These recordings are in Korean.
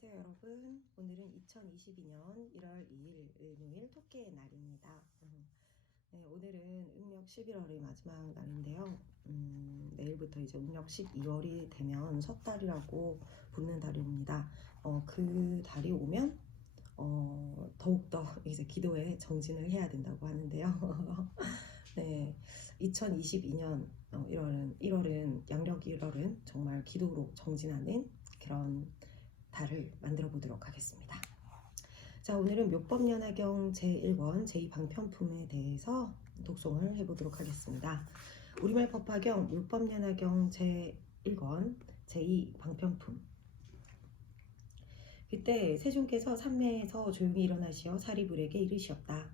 안녕하세요 여러분. 오늘은 2022년 1월 2일 일요일 토끼의 날입니다. 네, 오늘은 음력 11월의 마지막 날인데요. 내일부터 이제 음력 12월이 되면 섣달이라고 부르는 달입니다. 그 달이 오면 더욱더 이제 기도에 정진을 해야 된다고 하는데요. 네, 2022년 1월은 양력 1월은 정말 기도로 정진하는 그런 달을 만들어 보도록 하겠습니다. 자, 오늘은 묘법연화경 제1권 제2방편품에 대해서 독송을 해보도록 하겠습니다. 우리말 법화경 묘법연화경 제1권 제2방편품. 그때 세존께서 산매에서 조용히 일어나시어 사리불에게 이르시었다.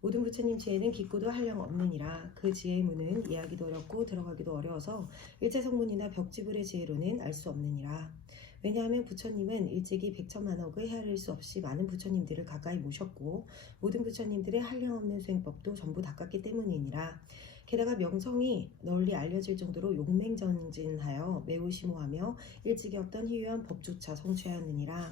모든 부처님 지혜는 깊고도 한량 없느니라. 그 지혜의 문은 이해하기도 어렵고 들어가기도 어려워서 일체성문이나 벽지불의 지혜로는 알 수 없느니라. 왜냐하면 부처님은 일찍이 백천만억의 헤아릴 수 없이 많은 부처님들을 가까이 모셨고 모든 부처님들의 한량 없는 수행법도 전부 닦았기 때문이니라. 게다가 명성이 널리 알려질 정도로 용맹전진하여 매우 심오하며 일찍이 없던 희유한 법조차 성취하였느니라.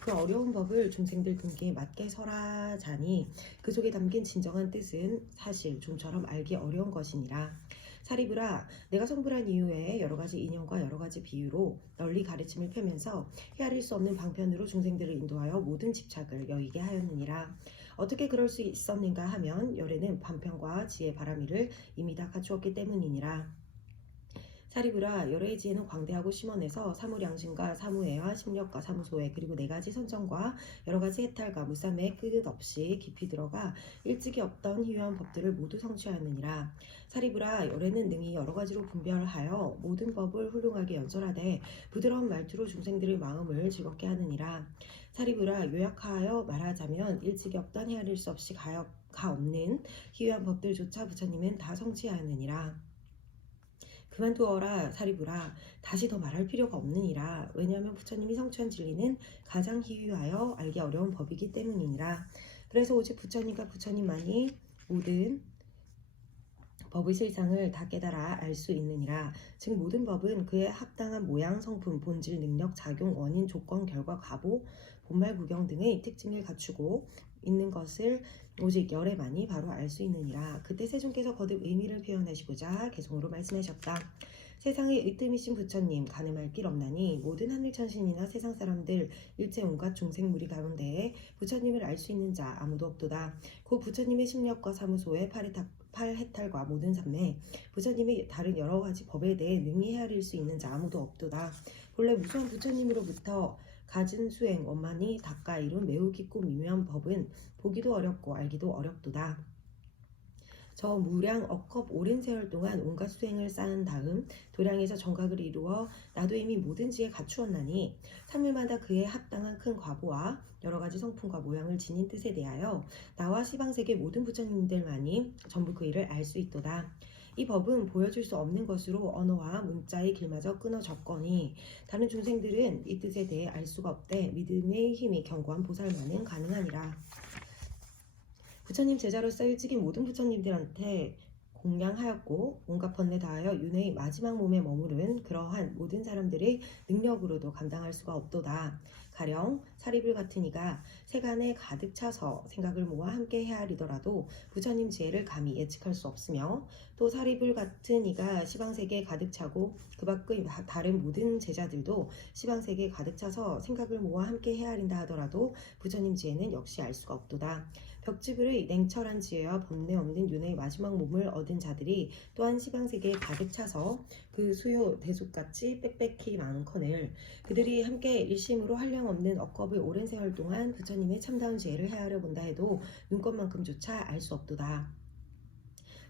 그 어려운 법을 중생들 근기에 맞게 설하자니 그 속에 담긴 진정한 뜻은 사실 좀처럼 알기 어려운 것이니라. 사리불아, 내가 성불한 이후에 여러가지 인연과 여러가지 비유로 널리 가르침을 펴면서 헤아릴 수 없는 방편으로 중생들을 인도하여 모든 집착을 여의게 하였느니라. 어떻게 그럴 수 있었는가 하면 열에는 방편과 지혜 바라미를 이미 다 갖추었기 때문이니라. 사리불아, 열의 지혜는 광대하고 심원해서 사무량심과 사무애와 심력과 사무소애 그리고 네 가지 선정과 여러 가지 해탈과 무삼의 끝없이 깊이 들어가 일찍이 없던 희유한 법들을 모두 성취하느니라. 사리불아, 열에는 능히 여러 가지로 분별하여 모든 법을 훌륭하게 연설하되 부드러운 말투로 중생들의 마음을 즐겁게 하느니라. 사리불아, 요약하여 말하자면 일찍이 없던 헤아릴 수 없이 가 없는 희유한 법들조차 부처님은 다 성취하느니라. 그만두어라 사리불아, 다시 더 말할 필요가 없느니라. 왜냐하면 부처님이 성취한 진리는 가장 희유하여 알기 어려운 법이기 때문이니라. 그래서 오직 부처님과 부처님만이 모든 법의 실상을 다 깨달아 알 수 있느니라. 즉 모든 법은 그의 합당한 모양, 성품, 본질, 능력, 작용, 원인, 조건, 결과, 과보, 본말, 구경 등의 특징을 갖추고 있는 것을 오직 열에만이 바로 알 수 있느니라. 그때 세존께서 거듭 의미를 표현하시고자 개성으로 말씀하셨다. 세상의 으뜸이신 부처님, 가늠할 길 없나니 모든 하늘천신이나 세상 사람들 일체 온갖 중생무리 가운데에 부처님을 알 수 있는 자 아무도 없도다. 그 부처님의 심력과 사무소의 팔해탈과 모든 삼매, 부처님의 다른 여러 가지 법에 대해 능히 헤아릴 수 있는 자 아무도 없도다. 본래 무서운 부처님으로부터 가진 수행 원만히 닦아 이룬 매우 깊고 미묘한 법은 보기도 어렵고 알기도 어렵도다. 저 무량 억겁 오랜 세월 동안 온갖 수행을 쌓은 다음 도량에서 정각을 이루어 나도 이미 모든 지에 갖추었나니 산물마다 그에 합당한 큰 과보와 여러 가지 성품과 모양을 지닌 뜻에 대하여 나와 시방세계 모든 부처님들만이 전부 그 일을 알 수 있도다. 이 법은 보여줄 수 없는 것으로 언어와 문자의 길마저 끊어졌거니 다른 중생들은 이 뜻에 대해 알 수가 없되 믿음의 힘이 견고한 보살만은 가능하니라. 부처님 제자로서 일찍이 모든 부처님들한테 공양하였고 온갖 번뇌 다하여 윤회의 마지막 몸에 머무른 그러한 모든 사람들의 능력으로도 감당할 수가 없도다. 가령 사리불 같은 이가 세간에 가득 차서 생각을 모아 함께 헤아리더라도 부처님 지혜를 감히 예측할 수 없으며 또 사리불 같은 이가 시방세계에 가득 차고 그 밖의 다른 모든 제자들도 시방세계에 가득 차서 생각을 모아 함께 헤아린다 하더라도 부처님 지혜는 역시 알 수가 없도다. 벽지불의 냉철한 지혜와 번뇌 없는 윤회의 마지막 몸을 얻은 자들이 또한 시방세계에 가득 차서 그 수요 대속같이 빽빽히 많거늘 그들이 함께 일심으로 한량 없는 억겁의 오랜 세월 동안 부처님의 참다운 지혜를 헤아려 본다 해도 눈꽃만큼조차 알 수 없도다.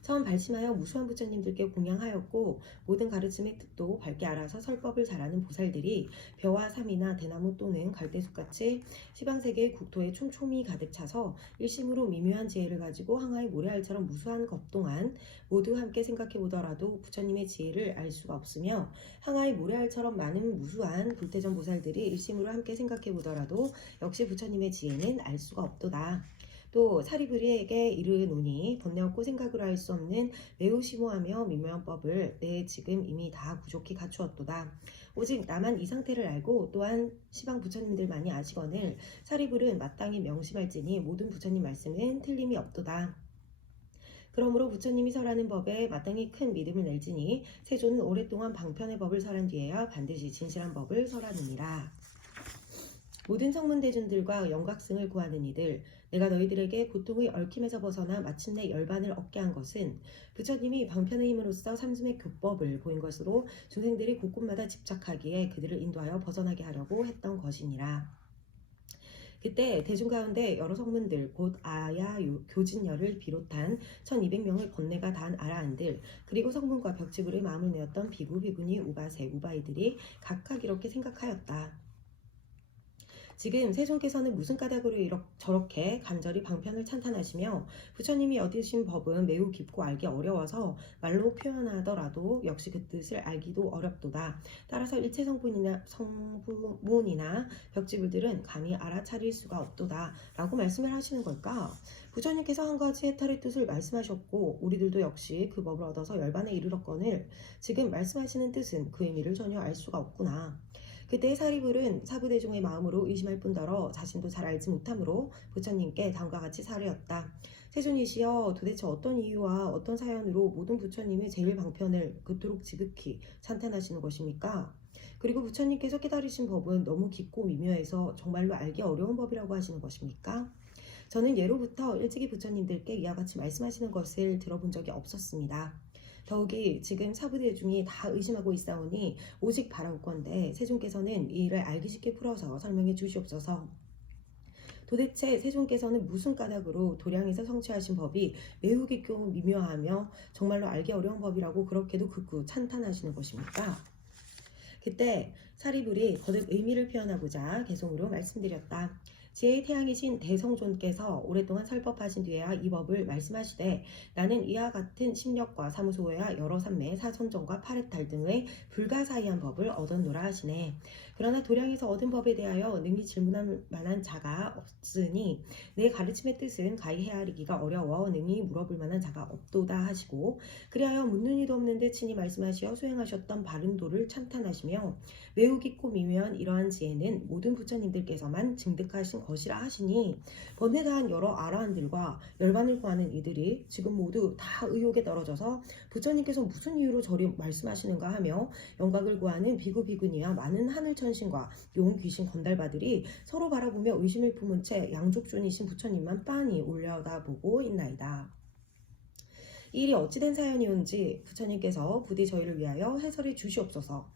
처음 발심하여 무수한 부처님들께 공양하였고 모든 가르침의 뜻도 밝게 알아서 설법을 잘하는 보살들이 벼와 삼이나 대나무 또는 갈대숲같이 시방세계의 국토에 촘촘히 가득 차서 일심으로 미묘한 지혜를 가지고 항아의 모래알처럼 무수한 것 동안 모두 함께 생각해보더라도 부처님의 지혜를 알 수가 없으며 항아의 모래알처럼 많은 무수한 불태전 보살들이 일심으로 함께 생각해보더라도 역시 부처님의 지혜는 알 수가 없도다. 또 사리부리에게 이르노니 번뇌없고 생각으로 할 수 없는 매우 심오하며 미묘한 법을 내 지금 이미 다 부족히 갖추었도다. 오직 나만 이 상태를 알고 또한 시방 부처님들만이 아시거늘 사리불은 마땅히 명심할지니 모든 부처님 말씀은 틀림이 없도다. 그러므로 부처님이 설하는 법에 마땅히 큰 믿음을 낼지니 세존은 오랫동안 방편의 법을 설한 뒤에야 반드시 진실한 법을 설하느니라. 모든 성문대중들과 영각승을 구하는 이들, 내가 너희들에게 고통의 얽힘에서 벗어나 마침내 열반을 얻게 한 것은 부처님이 방편의 힘으로써 삼순의 교법을 보인 것으로 중생들이 곳곳마다 집착하기에 그들을 인도하여 벗어나게 하려고 했던 것이니라. 그때 대중 가운데 여러 성문들 곧 아야 교진열을 비롯한 1200명의 번뇌가 단 아라한들 그리고 성문과 벽지불의 마음을 내었던 비구 비구니 우바세 우바이들이 각각 이렇게 생각하였다. 지금 세존께서는 무슨 까닭으로 저렇게 간절히 방편을 찬탄하시며 부처님이 얻으신 법은 매우 깊고 알기 어려워서 말로 표현하더라도 역시 그 뜻을 알기도 어렵도다. 따라서 일체 성문이나 벽지불들은 감히 알아차릴 수가 없도다 라고 말씀을 하시는 걸까? 부처님께서 한 가지 해탈의 뜻을 말씀하셨고 우리들도 역시 그 법을 얻어서 열반에 이르렀거늘 지금 말씀하시는 뜻은 그 의미를 전혀 알 수가 없구나. 그때 사리불은 사부대중의 마음으로 의심할 뿐더러 자신도 잘 알지 못하므로 부처님께 다음과 같이 사르였다. 세존이시여, 도대체 어떤 이유와 어떤 사연으로 모든 부처님의 제일 방편을 그토록 지극히 찬탄하시는 것입니까? 그리고 부처님께서 깨달으신 법은 너무 깊고 미묘해서 정말로 알기 어려운 법이라고 하시는 것입니까? 저는 예로부터 일찍이 부처님들께 이와 같이 말씀하시는 것을 들어본 적이 없었습니다. 더욱이 지금 사부대중이 다 의심하고 있사오니 오직 바라옵건대 세존께서는 이 일을 알기 쉽게 풀어서 설명해 주시옵소서. 도대체 세존께서는 무슨 까닭으로 도량에서 성취하신 법이 매우 깊고 미묘하며 정말로 알기 어려운 법이라고 그렇게도 극구 찬탄하시는 것입니까? 그때 사리불이 거듭 의미를 표현하고자 개송으로 말씀드렸다. 지혜의 태양이신 대성존께서 오랫동안 설법하신 뒤에야 이 법을 말씀하시되 나는 이와 같은 심력과 사무소야 여러 산매 사선정과 파레탈 등의 불가사의한 법을 얻었노라 하시네. 그러나 도량에서 얻은 법에 대하여 능히 질문할 만한 자가 없으니 내 가르침의 뜻은 가히 헤아리기가 어려워 능히 물어볼 만한 자가 없도다 하시고 그리하여 묻는 이도 없는데 친히 말씀하시어 수행하셨던 바른 도를 찬탄하시며 매우 깊고 미묘한 이러한 지혜는 모든 부처님들께서만 증득하신 것이라 하시니 번뇌다한 여러 아라한들과 열반을 구하는 이들이 지금 모두 다 의혹에 떨어져서 부처님께서 무슨 이유로 저리 말씀하시는가 하며 영각을 구하는 비구 비구니와 많은 하늘천신과 용 귀신 건달바들이 서로 바라보며 의심을 품은 채 양족존이신 부처님만 빤히 올려다보고 있나이다. 이 일이 어찌된 사연이온지 부처님께서 부디 저희를 위하여 해설해 주시옵소서.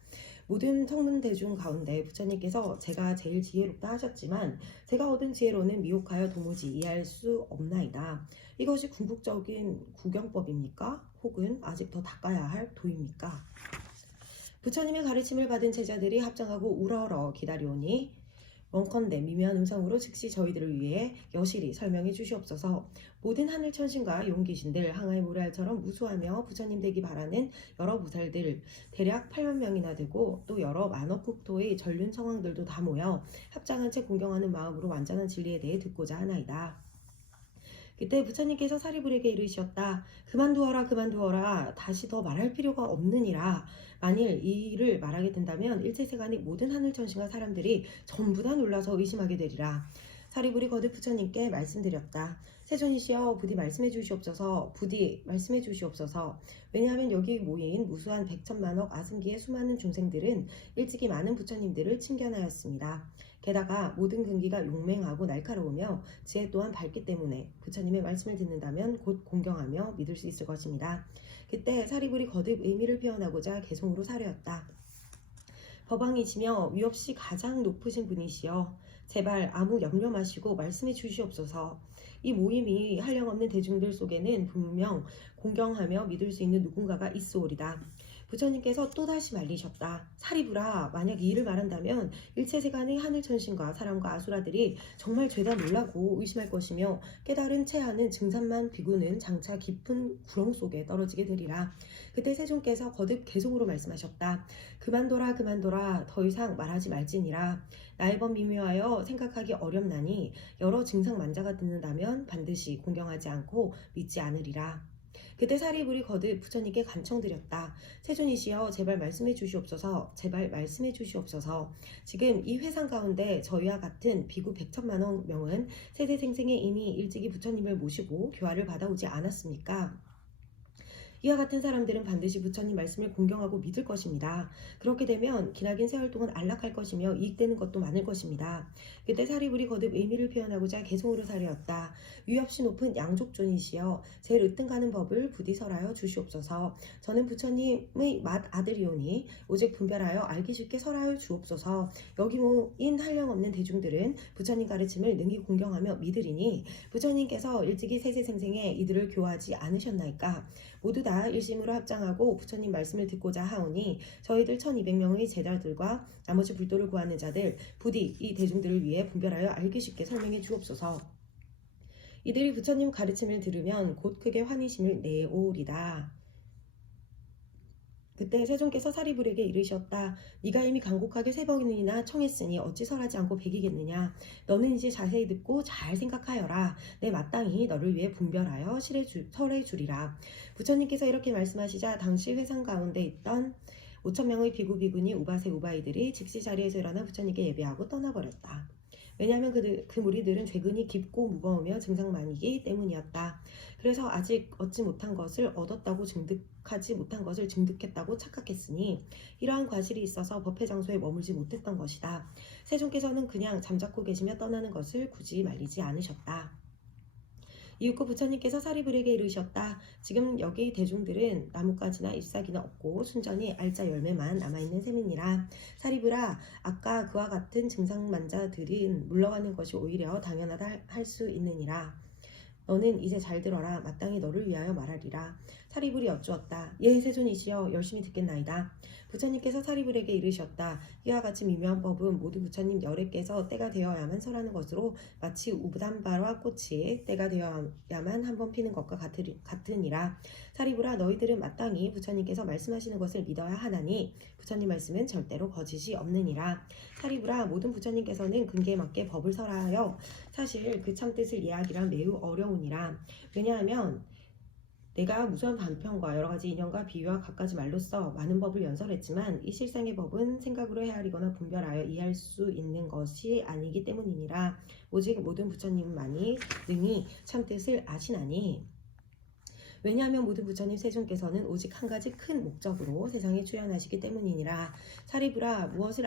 모든 성문대중 가운데 부처님께서 제가 제일 지혜롭다 하셨지만 제가 얻은 지혜로는 미혹하여 도무지 이해할 수 없나이다. 이것이 궁극적인 구경법입니까? 혹은 아직 더 닦아야 할 도입니까? 부처님의 가르침을 받은 제자들이 합장하고 우러러 기다리오니 원컨대 미묘한 음성으로 즉시 저희들을 위해 여실히 설명해 주시옵소서. 모든 하늘 천신과 용귀신들 항아의 모래알처럼 무수하며 부처님 되기 바라는 여러 무살들 대략 8만 명이나 되고 또 여러 만억 국토의 전륜 성왕들도 다 모여 합장한 채 공경하는 마음으로 완전한 진리에 대해 듣고자 하나이다. 그때 부처님께서 사리불에게 이르셨다. 그만두어라 그만두어라. 다시 더 말할 필요가 없느니라. 만일 이 일을 말하게 된다면 일체세간의 모든 하늘천신과 사람들이 전부 다 놀라서 의심하게 되리라. 사리불이 거듭 부처님께 말씀드렸다. 세존이시여 부디 말씀해 주시옵소서. 부디 말씀해 주시옵소서. 왜냐하면 여기 모인 무수한 백천만억 아승기의 수많은 중생들은 일찍이 많은 부처님들을 칭견하였습니다. 게다가 모든 근기가 용맹하고 날카로우며 지혜 또한 밝기 때문에 부처님의 말씀을 듣는다면 곧 공경하며 믿을 수 있을 것입니다. 그때 사리불이 거듭 의미를 표현하고자 개송으로 사려였다. 법왕이시며 위없이 가장 높으신 분이시여 제발 아무 염려 마시고 말씀해 주시옵소서. 이 모임이 한량없는 대중들 속에는 분명 공경하며 믿을 수 있는 누군가가 있소오리다. 부처님께서 또다시 말리셨다. 사리부라, 만약 이 일을 말한다면 일체세간의 하늘천신과 사람과 아수라들이 정말 죄다 놀라고 의심할 것이며 깨달은 채하는 증산만 비구는 장차 깊은 구렁 속에 떨어지게 되리라. 그때 세존께서 거듭 개송으로 말씀하셨다. 그만둬라 그만둬라, 더 이상 말하지 말지니라. 나의 법 미묘하여 생각하기 어렵나니 여러 증상만자가 듣는다면 반드시 공경하지 않고 믿지 않으리라. 그때 사리불이 거듭 부처님께 간청드렸다. 세존이시여, 제발 말씀해 주시옵소서. 제발 말씀해 주시옵소서. 지금 이 회상 가운데 저희와 같은 비구 100천만 명은 세대생생에 이미 일찍이 부처님을 모시고 교화를 받아오지 않았습니까? 이와 같은 사람들은 반드시 부처님 말씀을 공경하고 믿을 것입니다. 그렇게 되면 기나긴 세월 동안 안락할 것이며 이익되는 것도 많을 것입니다. 그때 사리불이 거듭 의미를 표현하고자 개송으로 사려었다. 위없이 높은 양족존이시여, 제일 으뜸가는 법을 부디 설하여 주시옵소서. 저는 부처님의 맏아들이오니 오직 분별하여 알기 쉽게 설하여 주옵소서. 여기 모인 한량없는 대중들은 부처님 가르침을 능히 공경하며 믿으리니 부처님께서 일찍이 세세생생에 이들을 교화하지 않으셨나이까. 모두 다 일심으로 합장하고 부처님 말씀을 듣고자 하오니 저희들 1200명의 제자들과 나머지 불도를 구하는 자들 부디 이 대중들을 위해 분별하여 알기 쉽게 설명해 주옵소서. 이들이 부처님 가르침을 들으면 곧 크게 환희심을 내오리다. 그때 세존께서 사리불에게 이르셨다. 네가 이미 간곡하게 3번이나 청했으니 어찌 설하지 않고 배기겠느냐. 너는 이제 자세히 듣고 잘 생각하여라. 내 마땅히 너를 위해 분별하여 설해 주리라. 부처님께서 이렇게 말씀하시자 당시 회상 가운데 있던 5,000명의 비구비구니 우바세 우바이들이 즉시 자리에서 일어나 부처님께 예배하고 떠나버렸다. 왜냐하면 그 무리들은 죄근이 깊고 무거우며 증상만이기 때문이었다. 그래서 아직 얻지 못한 것을 얻었다고 증득하지 못한 것을 증득했다고 착각했으니 이러한 과실이 있어서 법회 장소에 머물지 못했던 것이다. 세존께서는 그냥 잠자코 계시며 떠나는 것을 굳이 말리지 않으셨다. 이윽고 부처님께서 사리불에게 이르셨다. 지금 여기 대중들은 나뭇가지나 잎사귀는 없고 순전히 알짜 열매만 남아있는 셈이니라. 사리불아, 아까 그와 같은 증상만자들은 물러가는 것이 오히려 당연하다 할 수 있느니라. 너는 이제 잘 들어라. 마땅히 너를 위하여 말하리라. 사리불이 여쭈었다. 예, 세존이시여, 열심히 듣겠나이다. 부처님께서 사리불에게 이르셨다. 이와 같이 미묘한 법은 모두 부처님 열애께서 때가 되어야만 설하는 것으로 마치 우담바와 꽃이 때가 되어야만 한번 피는 것과 같으니라. 사리불아, 너희들은 마땅히 부처님께서 말씀하시는 것을 믿어야 하나니 부처님 말씀은 절대로 거짓이 없느니라. 사리불아, 모든 부처님께서는 근기에 맞게 법을 설하여 사실 그 참뜻을 이해하기란 매우 어려우니라. 왜냐하면 내가 무수한 반편과 여러가지 인연과 비유와 갖가지 말로써 많은 법을 연설했지만 이 실상의 법은 생각으로 헤아리거나 분별하여 이해할 수 있는 것이 아니기 때문이니라. 오직 모든 부처님만이 능히 참뜻을 아시나니. 왜냐하면 모든 부처님 세존께서는 오직 한 가지 큰 목적으로 세상에 출현하시기 때문이니라. 사리불아, 무엇을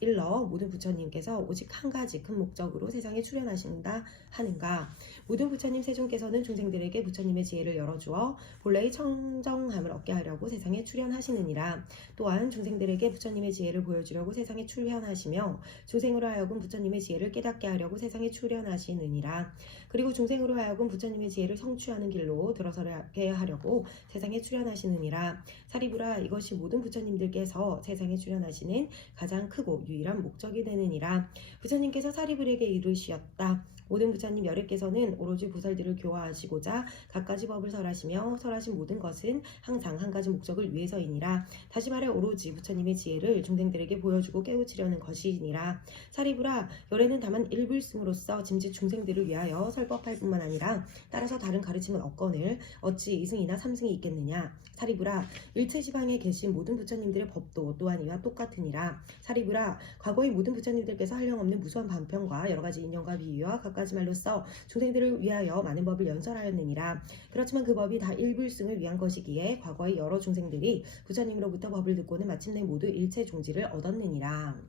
일러 모든 부처님께서 오직 한 가지 큰 목적으로 세상에 출현하신다 하는가. 모든 부처님 세존께서는 중생들에게 부처님의 지혜를 열어주어 본래의 청정함을 얻게 하려고 세상에 출현하시느니라. 또한 중생들에게 부처님의 지혜를 보여주려고 세상에 출현하시며 중생으로 하여금 부처님의 지혜를 깨닫게 하려고 세상에 출현하시느니라. 그리고 중생으로 하여금 부처님의 지혜를 성취하는 길로 들어서게 하려고 세상에 출현하시느니라. 사리불아, 이것이 모든 부처님들께서 세상에 출현하시는 가장 크고 유일한 목적이 되느니라. 부처님께서 사리불에게 이르시었다. 모든 부처님 열애께서는 오로지 보살들을 교화하시고자 갖가지 법을 설하시며 설하신 모든 것은 항상 한 가지 목적을 위해서이니라. 다시 말해 오로지 부처님의 지혜를 중생들에게 보여주고 깨우치려는 것이니라. 사리불아, 열애는 다만 일불승으로서 짐짓 중생들을 위하여 설법할 뿐만 아니라 따라서 다른 가르침은 없거늘 어찌 2승이나 3승이 있겠느냐. 사리불아, 일체지방에 계신 모든 부처님들의 법도 또한 이와 똑같으니라. 사리불아, 과거의 모든 부처님들께서 한량없는 무수한 반편과 여러가지 인연과 비유와 갖가지 말로써 중생들을 위하여 많은 법을 연설하였느니라. 그렇지만 그 법이 다 일불승을 위한 것이기에 과거의 여러 중생들이 부처님으로부터 법을 듣고는 마침내 모두 일체 종지를 얻었느니라.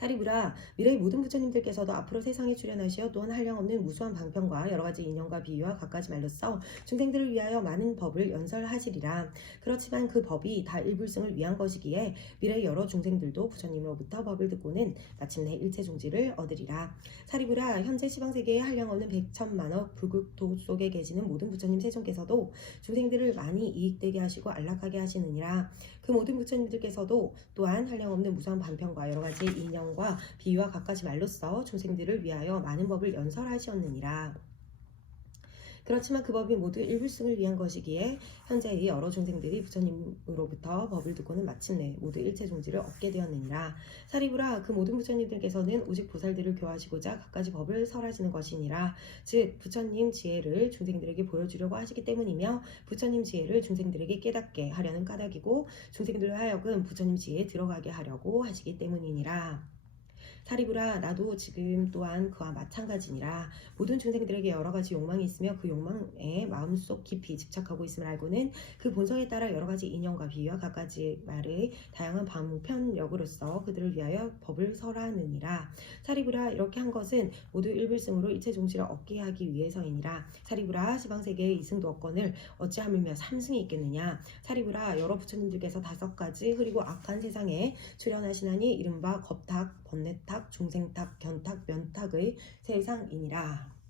사리불아, 미래의 모든 부처님들께서도 앞으로 세상에 출현하시어 또한 한량없는 무수한 방편과 여러가지 인연과 비유와 갖가지 말로써 중생들을 위하여 많은 법을 연설하시리라. 그렇지만 그 법이 다 일불승을 위한 것이기에 미래의 여러 중생들도 부처님으로부터 법을 듣고는 마침내 일체종지를 얻으리라. 사리불아, 현재 시방세계에 한량없는 100천만억 불국토 속에 계시는 모든 부처님 세존께서도 중생들을 많이 이익되게 하시고 안락하게 하시느니라. 그 그 모든 부처님들께서도 또한 한량없는 무서운 반편과 여러 가지 인형과 비유와 갖가지 말로써 중생들을 위하여 많은 법을 연설하시었느니라. 그렇지만 그 법이 모두 일불승을 위한 것이기에 현재의 여러 중생들이 부처님으로부터 법을 듣고는 마침내 모두 일체종지를 얻게 되었느니라. 사리부라, 그 모든 부처님들께서는 오직 보살들을 교화하시고자 갖가지 법을 설하시는 것이니라. 즉 부처님 지혜를 중생들에게 보여주려고 하시기 때문이며 부처님 지혜를 중생들에게 깨닫게 하려는 까닭이고 중생들로 하여금 부처님 지혜에 들어가게 하려고 하시기 때문이니라. 사리부라, 나도 지금 또한 그와 마찬가지니라. 모든 중생들에게 여러 가지 욕망이 있으며 그 욕망에 마음속 깊이 집착하고 있음을 알고는 그 본성에 따라 여러 가지 인연과 비유와 갖가지 말의 다양한 방편력으로서 그들을 위하여 법을 설하느니라. 사리부라, 이렇게 한 것은 모두 일불승으로 일체 종지를 얻게 하기 위해서이니라. 사리부라, 지방세계의 이승도 얻건을 어찌하물며 삼승이 있겠느냐. 사리부라, 여러 부처님들께서 5가지 흐리고 악한 세상에 출현하시나니 이른바 겁탁, 번뇌탁, 중생탁, 견탁, 면탁의 세상이니라.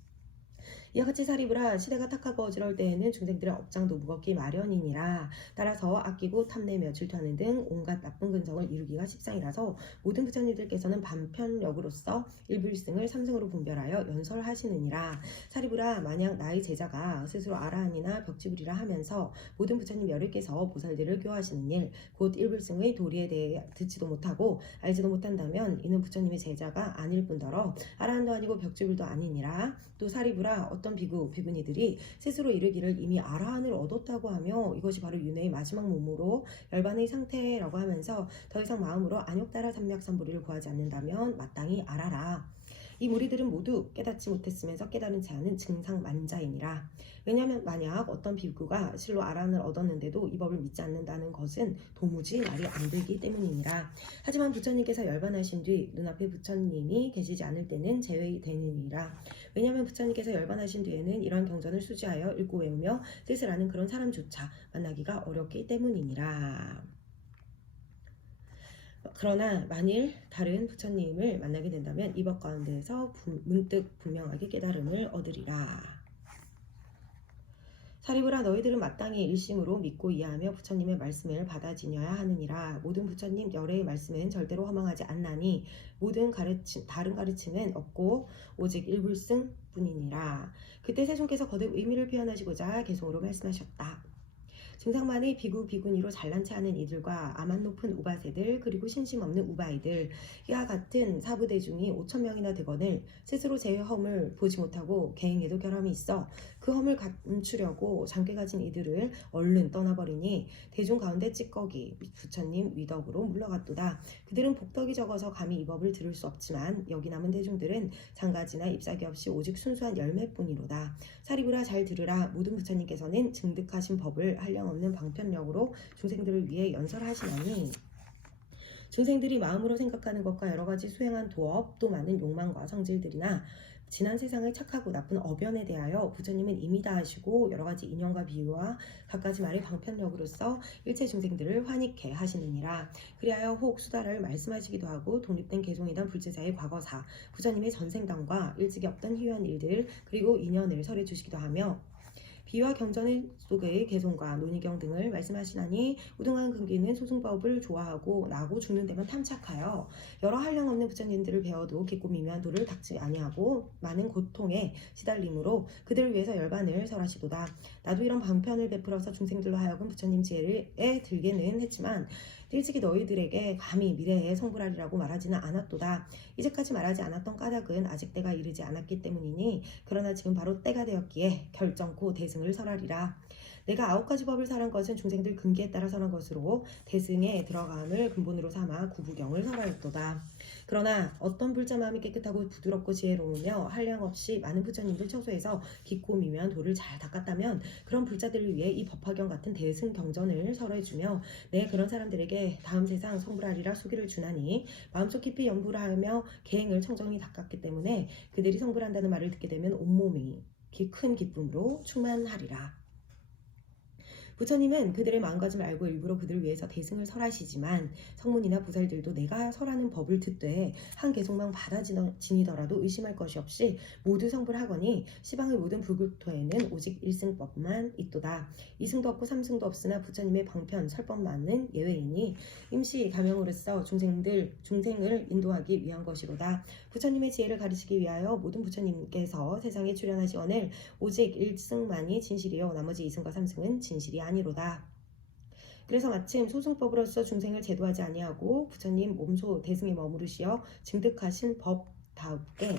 이와 같이 사리부라, 시대가 탁하고 어지러울 때에는 중생들의 업장도 무겁기 마련이니라. 따라서 아끼고 탐내며 질투하는 등 온갖 나쁜 근성을 이루기가 십상이라서 모든 부처님들께서는 반편력으로서 일불승을 삼승으로 분별하여 연설하시느니라. 사리부라, 만약 나의 제자가 스스로 아라한이나 벽지불이라 하면서 모든 부처님 여러께서 보살들을 교화하시는 일, 곧 일불승의 도리에 대해 듣지도 못하고 알지도 못한다면 이는 부처님의 제자가 아닐 뿐더러 아라한도 아니고 벽지불도 아니니라. 또 사리부라, 어떤 비구니들이 스스로 이르기를 이미 아라한을 얻었다고 하며 이것이 바로 윤회의 마지막 몸으로 열반의 상태라고 하면서 더 이상 마음으로 안욕따라 삼맥삼보리를 구하지 않는다면 마땅히 알아라. 이 무리들은 모두 깨닫지 못했으면서 깨달은 자는 증상만자이니라. 왜냐하면 만약 어떤 비구가 실로 아라한을 얻었는데도 이 법을 믿지 않는다는 것은 도무지 말이 안 되기 때문이니라. 하지만 부처님께서 열반하신 뒤 눈앞에 부처님이 계시지 않을 때는 제외되느니라. 왜냐하면 부처님께서 열반하신 뒤에는 이러한 경전을 수지하여 읽고 외우며 뜻을 아는 그런 사람조차 만나기가 어렵기 때문이니라. 그러나 만일 다른 부처님을 만나게 된다면 이 법 가운데에서 문득 분명하게 깨달음을 얻으리라. 사리부라, 너희들은 마땅히 일심으로 믿고 이해하며 부처님의 말씀을 받아지녀야 하느니라. 모든 부처님 열의 말씀은 절대로 허망하지 않나니 모든 다른 가르침은 없고 오직 일불승 뿐이니라. 그때 세존께서 거듭 의미를 표현하시고자 개송으로 말씀하셨다. 증상만의 비구니로 잘난 체 하는 이들과 아만 높은 우바세들 그리고 신심 없는 우바이들 이와 같은 사부대중이 5,000명이나 되거늘 스스로 제 허물 보지 못하고 개인에도 결함이 있어 그 허물 감추려고 잠깨 가진 이들을 얼른 떠나버리니 대중 가운데 찌꺼기 부처님 위덕으로 물러갔도다. 그들은 복덕이 적어서 감히 이 법을 들을 수 없지만 여기 남은 대중들은 장가지나 잎사귀 없이 오직 순수한 열매뿐이로다. 사리부라, 잘 들으라. 모든 부처님께서는 증득하신 법을 한량없는 방편력으로 중생들을 위해 연설하시나니 중생들이 마음으로 생각하는 것과 여러 가지 수행한 도업 또 많은 욕망과 성질들이나 지난 세상의 착하고 나쁜 어변에 대하여 부처님은 이미 다 하시고 여러 가지 인연과 비유와 갖가지 말의 방편력으로서 일체 중생들을 환희케 하시느니라. 그리하여 혹 수다를 말씀하시기도 하고 독립된 개송이던 불제자의 과거사, 부처님의 전생당과 일찍이 없던 희유한 일들 그리고 인연을 설해 주시기도 하며 비유와 경전 속의 개송과 논의경 등을 말씀하시나니 우등한 근기는 소승법을 좋아하고 나고 죽는 데만 탐착하여 여러 한량없는 부처님들을 배워도 깊고 미묘한 도를 닥지 아니하고 많은 고통에 시달림으로 그들을 위해서 열반을 설하시도다. 나도 이런 방편을 베풀어서 중생들로 하여금 부처님 지혜에 들게는 했지만 일찍이 너희들에게 감히 미래에 성불하리라고 말하지는 않았도다. 이제까지 말하지 않았던 까닭은 아직 때가 이르지 않았기 때문이니 그러나 지금 바로 때가 되었기에 결정코 대승을 설하리라. 내가 9가지 법을 설한 것은 중생들 근기에 따라 설한 것으로 대승에 들어감을 근본으로 삼아 구부경을 설하였도다. 그러나 어떤 불자 마음이 깨끗하고 부드럽고 지혜로우며 한량없이 많은 부처님들 처소에서 깊고 미묘한 도를 잘 닦았다면 그런 불자들을 위해 이 법화경 같은 대승 경전을 설해주며 내 그런 사람들에게 다음 세상 성불하리라 소기를 주나니 마음속 깊이 염불을 하며 계행을 청정히 닦았기 때문에 그들이 성불한다는 말을 듣게 되면 온몸이 큰 기쁨으로 충만하리라. 부처님은 그들의 마음가짐을 알고 일부러 그들을 위해서 대승을 설하시지만 성문이나 보살들도 내가 설하는 법을 듣되 한 개송만 받아 지니더라도 의심할 것이 없이 모두 성불하거니 시방의 모든 불국토에는 오직 일승법만 있도다. 이승도 없고 삼승도 없으나 부처님의 방편 설법만은 예외이니 임시 가명으로서 중생을 인도하기 위한 것이로다. 부처님의 지혜를 가르치기 위하여 모든 부처님께서 세상에 출현하시거늘 오직 일승만이 진실이요 나머지 이승과 삼승은 진실이 아니로다. 그래서 마침 소승법으로서 중생을 제도하지 아니하고 부처님 몸소 대승에 머무르시어 증득하신 법답게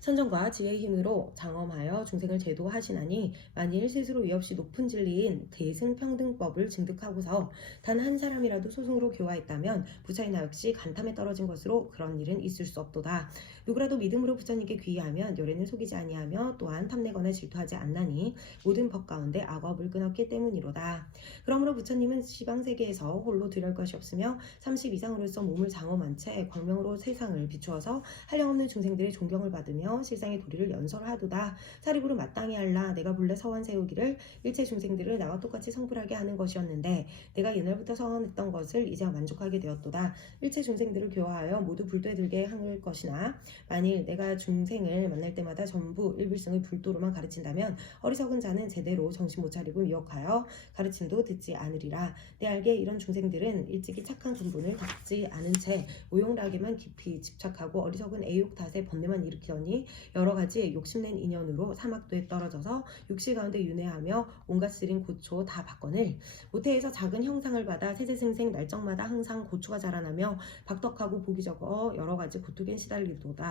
선정과 지혜의 힘으로 장엄하여 중생을 제도하시나니 만일 스스로 위없이 높은 진리인 대승평등법을 증득하고서 단 한 사람이라도 소승으로 교화했다면 부처이나 역시 간탐에 떨어진 것으로 그런 일은 있을 수 없도다. 누구라도 믿음으로 부처님께 귀의하면 열에는 속이지 아니하며 또한 탐내거나 질투하지 않나니 모든 법 가운데 악업을 끊었기 때문이로다. 그러므로 부처님은 시방세계에서 홀로 두려울 것이 없으며 30 이상으로서 몸을 장엄한 채 광명으로 세상을 비추어서 한량없는 중생들의 존경을 받으며 실상의 도리를 연설하도다. 사리부를 마땅히 할라. 내가 본래 서원 세우기를 일체 중생들을 나와 똑같이 성불하게 하는 것이었는데 내가 옛날부터 서원했던 것을 이제야 만족하게 되었도다. 일체 중생들을 교화하여 모두 불도에 들게 할 것이나 만일 내가 중생을 만날 때마다 전부 일불승의 불도로만 가르친다면 어리석은 자는 제대로 정신 못 차리고 미혹하여 가르침도 듣지 않으리라. 내 알기에 이런 중생들은 일찍이 착한 근본을 닦지 않은 채 오용락에만 깊이 집착하고 어리석은 애욕 탓에 번뇌만 일으키더니 여러 가지 욕심낸 인연으로 사막도에 떨어져서 육시 가운데 윤회하며 온갖 쓰린 고초 다 받거늘 모태에서 작은 형상을 받아 세세생생 날정마다 항상 고초가 자라나며 박덕하고 복이 적어 여러 가지 고통에 시달리도다.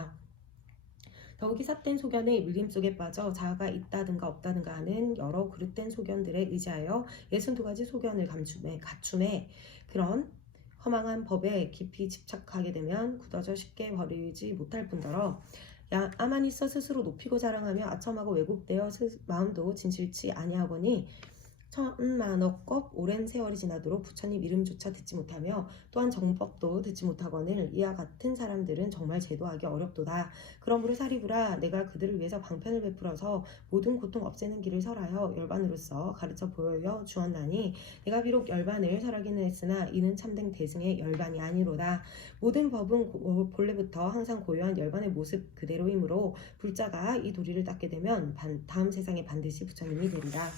더욱이 삿된 소견의 밀림 속에 빠져 자아가 있다든가 없다든가 하는 여러 그릇된 소견들에 의지하여 62가지 소견을 갖춤에 그런 허망한 법에 깊이 집착하게 되면 굳어져 쉽게 버리지 못할 뿐더러 야만 있어 스스로 높이고 자랑하며 아첨하고 왜곡되어 마음도 진실치 아니하거니 천만억겁 오랜 세월이 지나도록 부처님 이름조차 듣지 못하며 또한 정법도 듣지 못하거늘 이와 같은 사람들은 정말 제도하기 어렵도다. 그러므로 사리부라 내가 그들을 위해서 방편을 베풀어서 모든 고통 없애는 길을 설하여 열반으로서 가르쳐 보여 주었나니 내가 비록 열반을 설하기는 했으나 이는 참된 대승의 열반이 아니로다. 모든 법은 본래부터 항상 고유한 열반의 모습 그대로이므로 불자가 이 도리를 닦게 되면 다음 세상에 반드시 부처님이 되리라.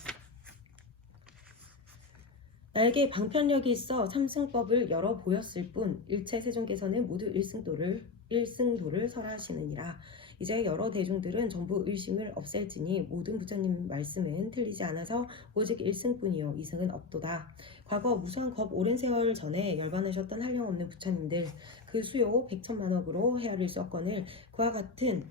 나에게 방편력이 있어 삼승법을 열어 보였을 뿐 일체 세존께서는 모두 일승도를 설하시느니라. 이제 여러 대중들은 전부 의심을 없앨지니 모든 부처님 말씀은 틀리지 않아서 오직 일승뿐이요 이승은 없도다. 과거 무수한 겁 오랜 세월 전에 열반하셨던 한량없는 부처님들 그 수요 100천만억으로 헤아릴 수 없거늘 그와 같은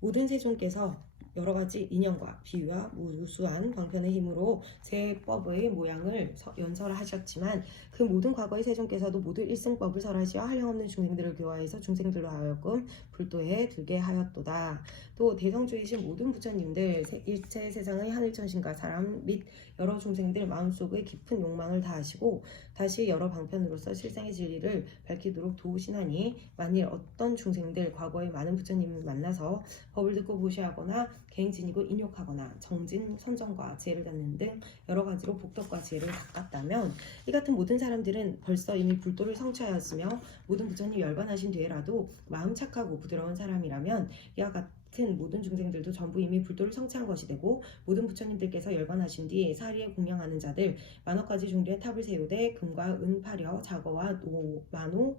모든 세존께서 여러 가지 인연과 비유와 무수한 방편의 힘으로 제법의 모양을 연설하셨지만 그 모든 과거의 세존께서도 모두 일승법을 설하시어 한량없는 중생들을 교화해서 중생들로 하여금 불도에 들게 하였도다. 또 대성주이신 모든 부처님들 일체 세상의 하늘천신과 사람 및 여러 중생들 마음속의 깊은 욕망을 다하시고 다시 여러 방편으로서 실상의 진리를 밝히도록 도우시나니 만일 어떤 중생들 과거의 많은 부처님을 만나서 법을 듣고 무시하거나 개인진이고 인욕하거나 정진 선정과 지혜를 갖는 등 여러 가지로 복덕과 지혜를 닦았다면 이 같은 모든 사람들은 벌써 이미 불도를 성취하였으며 모든 부처님 열반하신 뒤에라도 마음 착하고 부드러운 사람이라면 이와 같은 모든 중생들도 전부 이미 불도를 성취한 것이 되고 모든 부처님들께서 열반하신 뒤 사리에 공양하는 자들 만억 가지 종류의 탑을 세우되 금과 은 파려 자거와 만호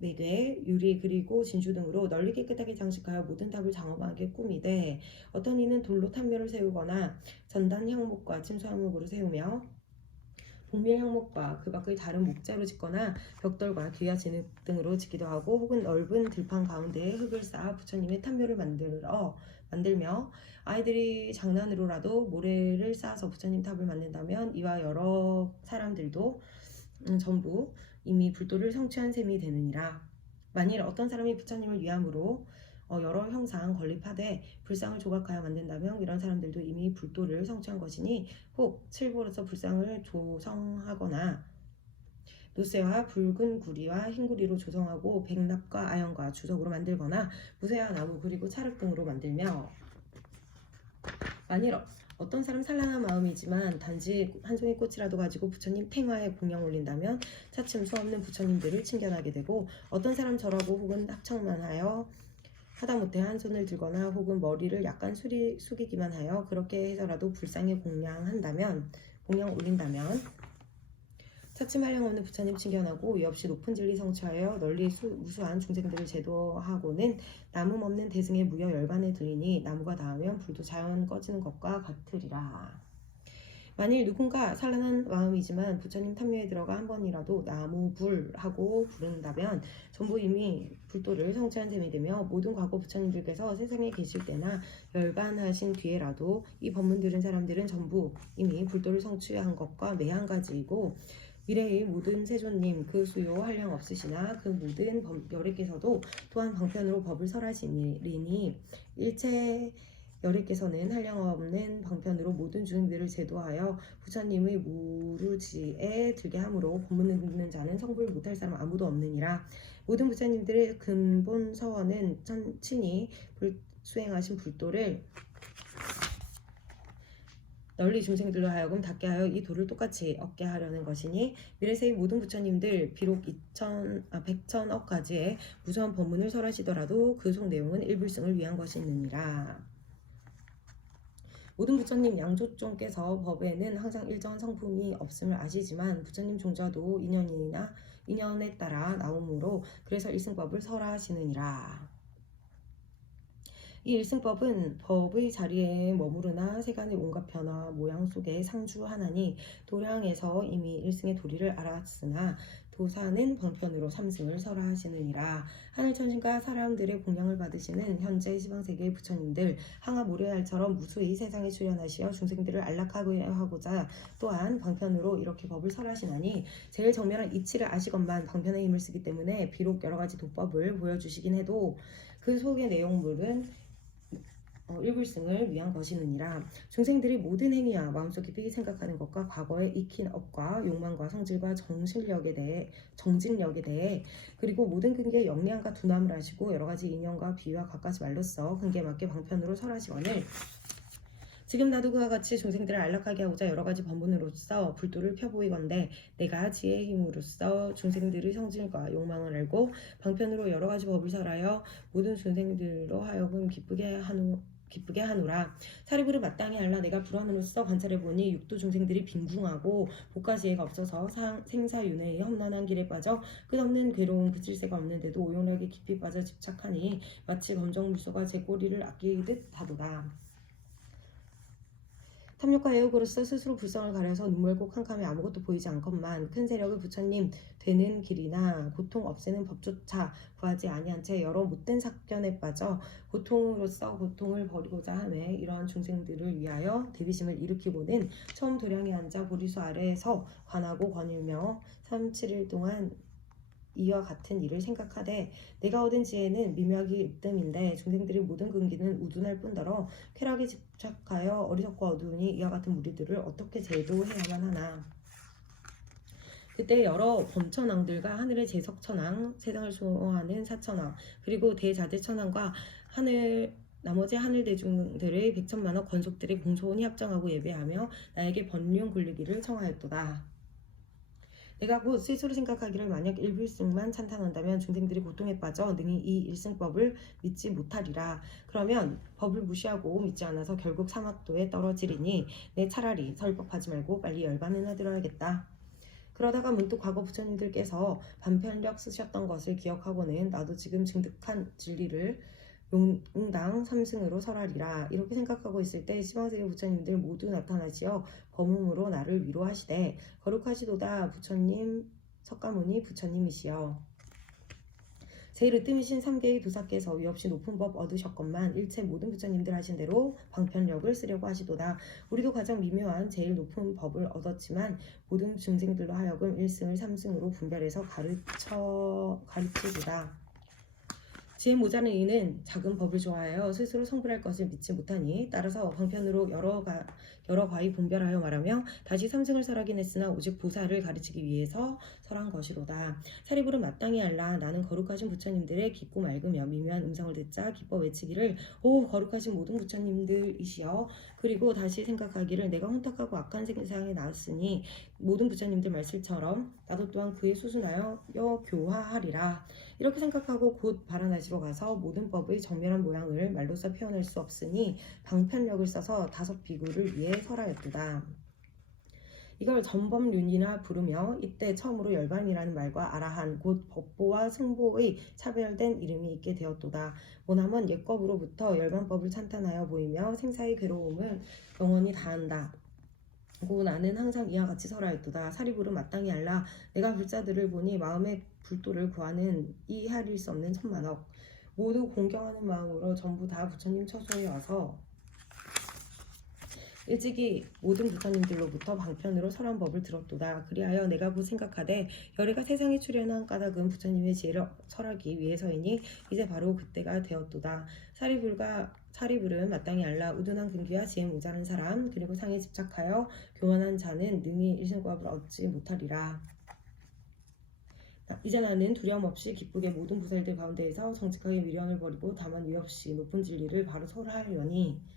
매개, 유리 그리고 진주 등으로 널리 깨끗하게 장식하여 모든 탑을 장엄하게 꾸미되 어떤 이는 돌로 탑묘를 세우거나 전단 향목과 침수 향목으로 세우며 복밀 향목과 그 밖의 다른 목재로 짓거나 벽돌과 귀와 진흙 등으로 짓기도 하고 혹은 넓은 들판 가운데에 흙을 쌓아 부처님의 탑묘를 만들며 아이들이 장난으로라도 모래를 쌓아서 부처님 탑을 만든다면 이와 여러 사람들도 전부 이미 불도를 성취한 셈이 되느니라. 만일 어떤 사람이 부처님을 위함으로 여러 형상 건립하되 불상을 조각하여 만든다면 이런 사람들도 이미 불도를 성취한 것이니 혹 칠보로서 불상을 조성하거나 노쇠와 붉은 구리와 흰 구리로 조성하고 백납과 아연과 주석으로 만들거나 무쇠와 나무 그리고 찰흙 등으로 만들며 만일 어떤 사람 산란한 마음이지만 단지 한 송이 꽃이라도 가지고 부처님 탱화에 공양 올린다면 차츰 수없는 부처님들을 칭견하게 되고, 어떤 사람 절하고 혹은 합청만 하여 하다못해 한 손을 들거나 혹은 머리를 약간 숙이기만 하여 그렇게 해서라도 불상에 공양 올린다면 차츰 한량 없는 부처님 칭견하고 이 없이 높은 진리 성취하여 널리 무수한 중생들을 제도하고는 나무 없는 대승에 무여 열반에 들이니 나무가 닿으면 불도 자연 꺼지는 것과 같으리라. 만일 누군가 산란한 마음이지만 부처님 탐묘에 들어가 한 번이라도 나무불 하고 부른다면 전부 이미 불도를 성취한 셈이 되며, 모든 과거 부처님들께서 세상에 계실 때나 열반하신 뒤에라도 이 법문 들은 사람들은 전부 이미 불도를 성취한 것과 매한가지이고, 미래의 모든 세존님 그 수요 한량 없으시나 그 모든 열애께서도 또한 방편으로 법을 설하시리니, 일체 열애께서는 한량 없는 방편으로 모든 중생들을 제도하여 부처님의 무루지에 들게 함으로 법문 듣는 자는 성불 못할 사람 아무도 없느니라. 모든 부처님들의 근본 서원은 친히 수행하신 불도를 널리 중생들로 하여금 닿게 하여 이 도를 똑같이 얻게 하려는 것이니, 미래세의 모든 부처님들 비록 100천억 가지의 무수한 법문을 설하시더라도 그 속 내용은 일불승을 위한 것이느니라. 모든 부처님 양조종께서 법에는 항상 일정한 성품이 없음을 아시지만 부처님 종자도 인연에 따라 나오므로 그래서 일승법을 설하시느니라. 이 일승법은 법의 자리에 머무르나 세간의 온갖 변화 모양 속에 상주하나니, 도량에서 이미 일승의 도리를 알았으나 도사는 번편으로 삼승을 설하시느니라. 하늘천신과 사람들의 공양을 받으시는 현재 시방세계의 부처님들 항아 모래알처럼 무수히 세상에 출현하시어 중생들을 안락하게 하고자 또한 방편으로 이렇게 법을 설하시나니, 제일 정밀한 이치를 아시건만 방편의 힘을 쓰기 때문에 비록 여러가지 도법을 보여주시긴 해도 그 속의 내용물은 일불승을 위한 것이느니라. 중생들이 모든 행위와 마음속 깊이 생각하는 것과 과거에 익힌 업과 욕망과 성질과 정진력에 대해 그리고 모든 근기의 영리함과 둔함을 하시고 여러가지 인연과 비유와 갖가지 말로써 근기에 맞게 방편으로 설하시거늘, 지금 나도 그와 같이 중생들을 안락하게 하고자 여러가지 법문으로써 불도를 펴보이건대, 내가 지혜의 힘으로써 중생들의 성질과 욕망을 알고 방편으로 여러가지 법을 설하여 모든 중생들로 하여금 기쁘게 하노라. 사리부를 마땅히 알라. 내가 불안으로써 관찰해보니 육도 중생들이 빈궁하고 복가지혜가 없어서 생사윤회의 험난한 길에 빠져 끝없는 괴로운 그칠새가 없는데도 오용락에 깊이 빠져 집착하니 마치 검정물소가 제 꼬리를 아끼듯 하도다. 탐욕과 애욕으로서 스스로 불성을 가려서 눈멀고 캄캄해 아무것도 보이지 않건만 큰 세력의 부처님 되는 길이나 고통 없애는 법조차 구하지 아니한 채 여러 못된 사견에 빠져 고통으로써 고통을 버리고자 하매, 이러한 중생들을 위하여 대비심을 일으키고는 처음 도량에 앉아 보리수 아래에서 관하고 거닐며 3-7일 동안 이와 같은 일을 생각하되, 내가 얻은 지혜는 미묘하기 으뜸인데 중생들의 모든 근기는 우둔할 뿐더러 쾌락에 집착하여 어리석고 어두우니 이와 같은 무리들을 어떻게 제도해야만 하나. 그때 여러 범천왕들과 하늘의 제석천왕, 세상을 수호하는 사천왕, 그리고 대자들천왕과 나머지 하늘 대중들의 100천만억 권속들이 공소원이 합정하고 예배하며 나에게 번륜 굴리기를 청하였도다. 내가 곧 스스로 생각하기를 만약 일불승만 찬탄한다면 중생들이 고통에 빠져 능히 이 일승법을 믿지 못하리라. 그러면 법을 무시하고 믿지 않아서 결국 사막도에 떨어지리니 내 차라리 설법하지 말고 빨리 열반을 하들어야겠다. 그러다가 문득 과거 부처님들께서 반편력 쓰셨던 것을 기억하고는 나도 지금 증득한 진리를 용당 삼승으로 설하리라. 이렇게 생각하고 있을 때 시방세계 부처님들 모두 나타나시어 범음으로 나를 위로하시되, 거룩하시도다 부처님 석가모니 부처님이시여. 제일 으뜸이신 3계의 도사께서 위없이 높은 법 얻으셨건만 일체 모든 부처님들 하신 대로 방편력을 쓰려고 하시도다. 우리도 가장 미묘한 제일 높은 법을 얻었지만 모든 중생들로 하여금 1승을 3승으로 분별해서 가르쳐주다. 지혜 모자른 이는 작은 법을 좋아하여 스스로 성불할 것을 믿지 못하니 따라서 방편으로 여러 과히 분별하여 말하며 다시 삼승을 설하긴 했으나 오직 보살을 가르치기 위해서 설한 것이로다. 사리불은 마땅히 알라. 나는 거룩하신 부처님들의 깊고 맑으며 미묘한 음성을 듣자 기뻐 외치기를 오 거룩하신 모든 부처님들이시여. 그리고 다시 생각하기를 내가 혼탁하고 악한 세상에 나왔으니 모든 부처님들 말씀처럼 나도 또한 그에 수순하여 교화하리라. 이렇게 생각하고 곧 바라나시로 가서 모든 법의 정밀한 모양을 말로써 표현할 수 없으니 방편력을 써서 5 비구를 위해 설하였도다. 이걸 전범륜이라 부르며 이때 처음으로 열반이라는 말과 아라한 곧 법보와 승보의 차별된 이름이 있게 되었도다. 모남은 옛법으로부터 열반법을 찬탄하여 보이며 생사의 괴로움을 영원히 다한다. 고 나는 항상 이와 같이 설하였도다. 사리불은 마땅히 알라. 내가 불자들을 보니 마음의 불도를 구하는 이해할 수 없는 천만억 모두 공경하는 마음으로 전부 다 부처님 처소에 와서 일찍이 모든 부처님들로부터 방편으로 설한 법을 들었도다. 그리하여 내가 곧 생각하되 열애가 세상에 출현한 까닭은 부처님의 지혜를 설하기 위해서이니 이제 바로 그때가 되었도다. 사리불은 마땅히 알라. 우둔한 근기와 지혜 모자란 사람 그리고 상에 집착하여 교만한 자는 능히 일승법을 얻지 못하리라. 이제 나는 두려움 없이 기쁘게 모든 부살들 가운데에서 정직하게 미련을 버리고 다만 위 없이 높은 진리를 바로 설하려니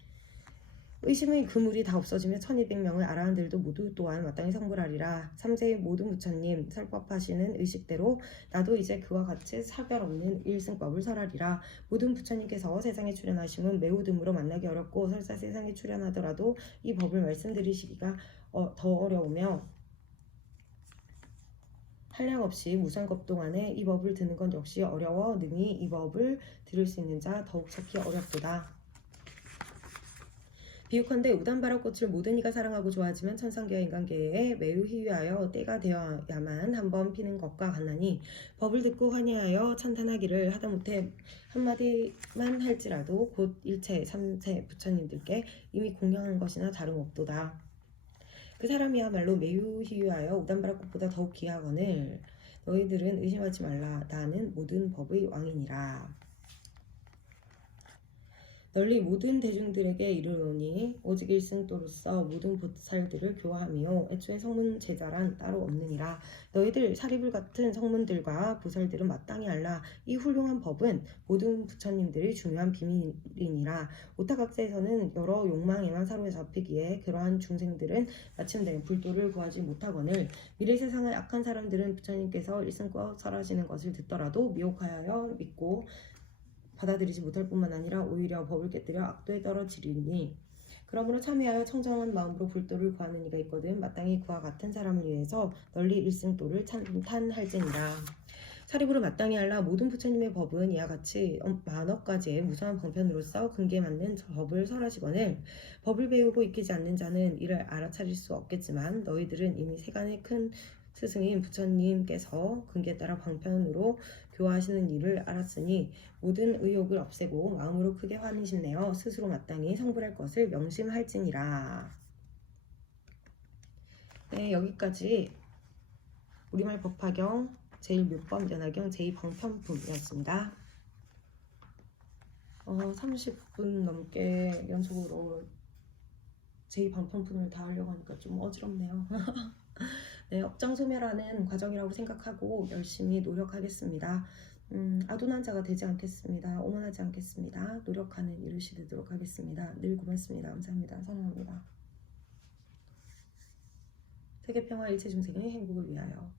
의심의 그물이 다 없어지며 1200명의 아라한들도 모두 또한 마땅히 성불하리라. 3세의 모든 부처님 설법하시는 의식대로 나도 이제 그와 같이 사별 없는 일승법을 설하리라. 모든 부처님께서 세상에 출현하심은 매우 드물어 만나기 어렵고 설사 세상에 출현하더라도 이 법을 말씀드리시기가 더 어려우며 한량없이 무상겁 동안에 이 법을 듣는 건 역시 어려워 능히 이 법을 들을 수 있는 자 더욱 찾기 어렵도다. 비유컨대 우단바라꽃을 모든 이가 사랑하고 좋아하지만 천상계와 인간계에 매우 희귀하여 때가 되어야만 한번 피는 것과 같나니 법을 듣고 환희하여 찬탄하기를 하다못해 한마디만 할지라도 곧 일체 3세 부처님들께 이미 공양한 것이나 다름없도다. 그 사람이야말로 매우 희귀하여 우단바라꽃보다 더욱 귀하거늘 너희들은 의심하지 말라. 나는 모든 법의 왕이니라. 널리 모든 대중들에게 이르노니 오직 일승도로서 모든 보살들을 교화하며 애초에 성문 제자란 따로 없느니라. 너희들 사리불 같은 성문들과 보살들은 마땅히 알라. 이 훌륭한 법은 모든 부처님들의 중요한 비밀이니라. 오타각세에서는 여러 욕망에만 사로잡히기에 그러한 중생들은 마침내 불도를 구하지 못하거늘 미래 세상의 악한 사람들은 부처님께서 일승법 설하시는 것을 듣더라도 미혹하여 믿고 받아들이지 못할 뿐만 아니라 오히려 법을 깨뜨려 악도에 떨어지리니 그러므로 참회하여 청정한 마음으로 불도를 구하는 이가 있거든 마땅히 그와 같은 사람을 위해서 널리 일승도를 찬탄할지니라. 사리불을 마땅히 알라. 모든 부처님의 법은 이와 같이 만억 가지의 무수한 방편으로서 근기에 맞는 법을 설하시거늘 법을 배우고 익히지 않는 자는 이를 알아차릴 수 없겠지만 너희들은 이미 세간의 큰 스승인 부처님께서 근기에 따라 방편으로 교화하시는 일을 알았으니 모든 의욕을 없애고 마음으로 크게 환희심 내어 스스로 마땅히 성불할 것을 명심할지니라. 네, 여기까지 우리말 법화경 제1묘법 연화경 제2방편품이었습니다. 30분 넘게 연속으로 제2방편품을 다 하려고 하니까 좀 어지럽네요. 네, 업장소멸하는 과정이라고 생각하고 열심히 노력하겠습니다. 아둔한 자가 되지 않겠습니다. 오만하지 않겠습니다. 노력하는 이릇이 되도록 하겠습니다. 늘 고맙습니다. 감사합니다. 사랑합니다. 세계평화 일체 중생의 행복을 위하여.